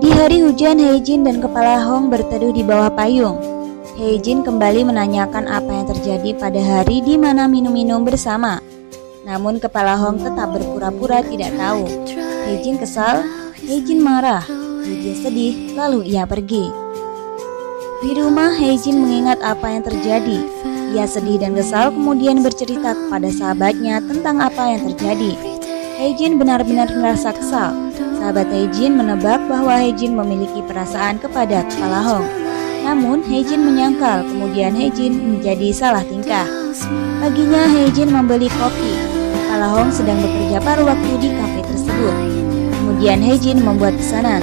Di hari hujan, Haejin dan Kepala Hong berteduh di bawah payung. Haejin kembali menanyakan apa yang terjadi pada hari di mana minum-minum bersama. Namun Kepala Hong tetap berpura-pura tidak tahu. Haejin kesal, Haejin marah, Haejin sedih, lalu ia pergi. Di rumah, Haejin mengingat apa yang terjadi. Ia sedih dan kesal, kemudian bercerita kepada sahabatnya tentang apa yang terjadi. Haejin benar-benar merasa kesal. Sahabat Haejin menebak bahwa Haejin memiliki perasaan kepada Kepala Hong. Namun Haejin menyangkal, kemudian Haejin menjadi salah tingkah. Paginya Haejin membeli kopi. Kepala Hong sedang bekerja paruh waktu di kafe tersebut. Kemudian Haejin membuat pesanan,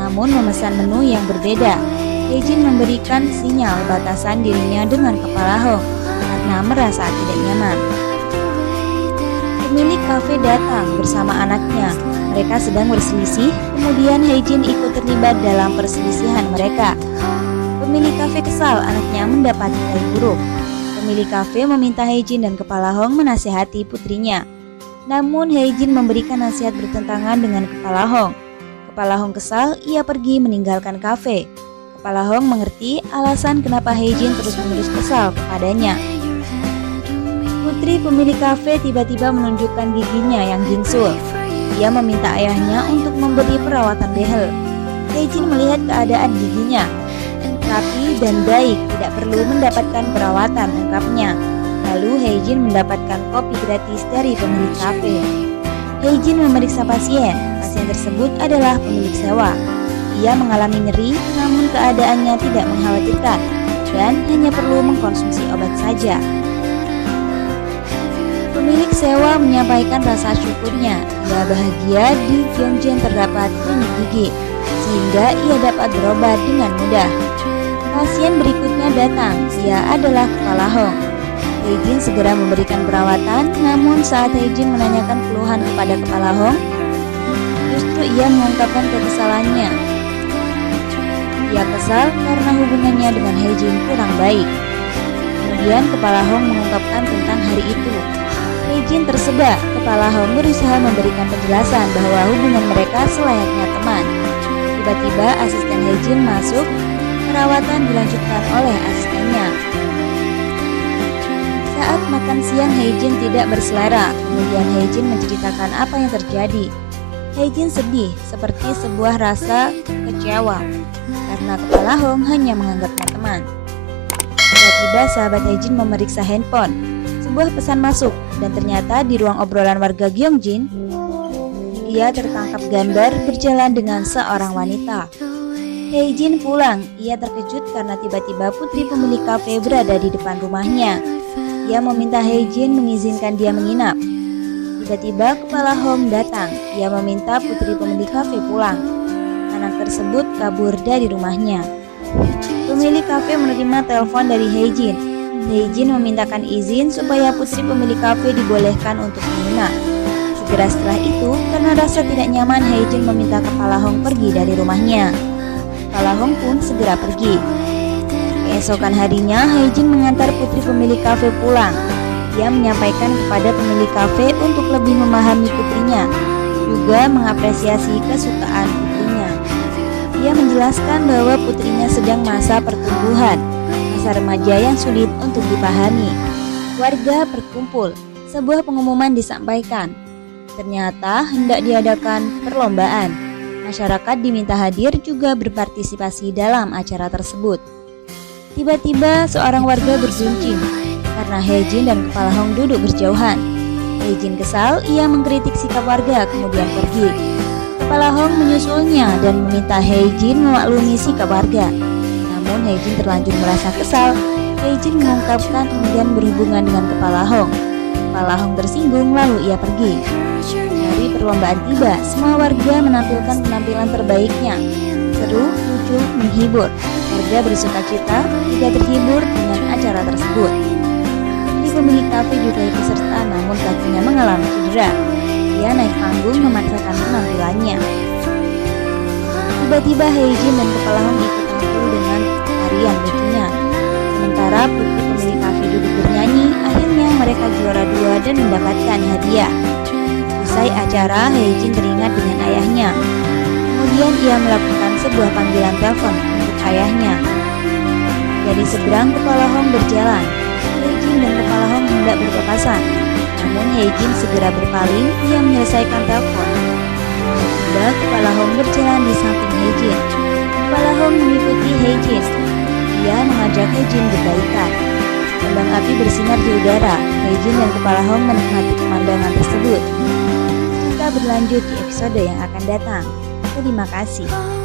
namun memesan menu yang berbeda. Haejin memberikan sinyal batasan dirinya dengan Kepala Hong karena merasa tidak nyaman. Pemilik kafe datang bersama anaknya. Mereka sedang berselisih, kemudian Haejin ikut terlibat dalam perselisihan mereka. Pemilik kafe kesal anaknya mendapat nilai buruk. Pemilik kafe meminta Haejin dan Kepala Hong menasihati putrinya. Namun Haejin memberikan nasihat bertentangan dengan Kepala Hong. Kepala Hong kesal, ia pergi meninggalkan kafe. Kepala Hong mengerti alasan kenapa Haejin terus-menerus kesal kepadanya. Putri pemilik kafe tiba-tiba menunjukkan giginya yang gingsul. Ia meminta ayahnya untuk memberi perawatan behel. Haejin melihat keadaan giginya rapi dan baik, tidak perlu mendapatkan perawatan, ungkapnya. Lalu Haejin mendapatkan kopi gratis dari pemilik kafe. Haejin memeriksa pasien. Pasien tersebut adalah pemilik sewa. Ia mengalami nyeri, namun keadaannya tidak mengkhawatirkan dan hanya perlu mengkonsumsi obat saja. Pemilik sewa menyampaikan rasa syukurnya. Ia bahagia di Gyeongjeon terdapat klinik gigi, sehingga ia dapat berobat dengan mudah. Pasien berikutnya datang, ia adalah Kepala Hong. Haejin segera memberikan perawatan, namun saat Haejin menanyakan keluhan kepada Kepala Hong, justru ia mengungkapkan kekesalannya. Ia kesal karena hubungannya dengan Haejin kurang baik. Kemudian Kepala Hong mengungkapkan tentang hari itu. Haejin tersedak. Kepala Hong berusaha memberikan penjelasan bahwa hubungan mereka selayaknya teman. Tiba-tiba asisten Haejin masuk. Perawatan dilanjutkan oleh asistennya. Saat makan siang, Haejin tidak berselera. Kemudian Haejin menceritakan apa yang terjadi. Haejin sedih, seperti sebuah rasa kecewa karena Kepala Hong hanya menganggapnya teman. Tiba-tiba sahabat Haejin memeriksa handphone. Sebuah pesan masuk, dan ternyata di ruang obrolan warga Gyeongjin, ia tertangkap gambar berjalan dengan seorang wanita. Haejin pulang. Ia terkejut karena tiba-tiba putri pemilik kafe berada di depan rumahnya. Ia meminta Haejin mengizinkan dia menginap. Tiba-tiba Kepala Hong datang. Ia meminta putri pemilik kafe pulang. Anak tersebut kabur dari rumahnya. Pemilik kafe menerima telepon dari Haejin. Haejin memintakan izin supaya putri pemilik kafe dibolehkan untuk menginap. Segera setelah itu, karena rasa tidak nyaman, Haejin meminta Kepala Hong pergi dari rumahnya. Kepala Hong pun segera pergi. Keesokan harinya, Haejin mengantar putri pemilik kafe pulang. Ia menyampaikan kepada pemilik kafe untuk lebih memahami putrinya, juga mengapresiasi kesukaan putrinya. Ia menjelaskan bahwa putrinya sedang masa pertumbuhan, masa remaja yang sulit untuk dipahami. Warga berkumpul. Sebuah pengumuman disampaikan. Ternyata hendak diadakan perlombaan. Masyarakat diminta hadir juga berpartisipasi dalam acara tersebut. Tiba-tiba seorang warga berguncing karena Haejin dan Kepala Hong duduk berjauhan. Haejin kesal, ia mengkritik sikap warga kemudian pergi. Kepala Hong menyusulnya dan meminta Haejin memaklumi sikap warga. Namun Haejin terlanjur merasa kesal. Haejin mengungkapkan kemudian berhubungan dengan Kepala Hong. Kepala Hong tersinggung lalu ia pergi. Hari perlombaan tiba, semua warga menampilkan penampilan terbaiknya. Seru, lucu, menghibur. Warga bersuka cita juga terhibur dengan acara tersebut. Putri pemilik kafe juga ikut serta, namun kakinya mengalami cedera. Ia naik panggung memaksakan penampilannya. Tiba-tiba Haejin dan Kepala Hong ikut tampil dengan tarian lucunya. Sementara putri pemilik kafe duduk bernyanyi, akhirnya mereka dan mendapatkan hadiah. Usai acara, Haejin teringat dengan ayahnya. Kemudian ia melakukan sebuah panggilan telepon untuk ayahnya. Dari seberang Kepala Hong berjalan. Haejin dan Kepala Hong hendak berpapasan. Namun Haejin segera berpaling, ia menyelesaikan telepon. Tiba Kepala Hong berjalan di samping Haejin. Kepala Hong mengikuti Haejin. Ia mengajak Haejin berbaikan. Kembang api bersinar di udara. Haejin dan Kepala Hong menikmati pemandangan tersebut. Kita berlanjut di episode yang akan datang. Terima kasih.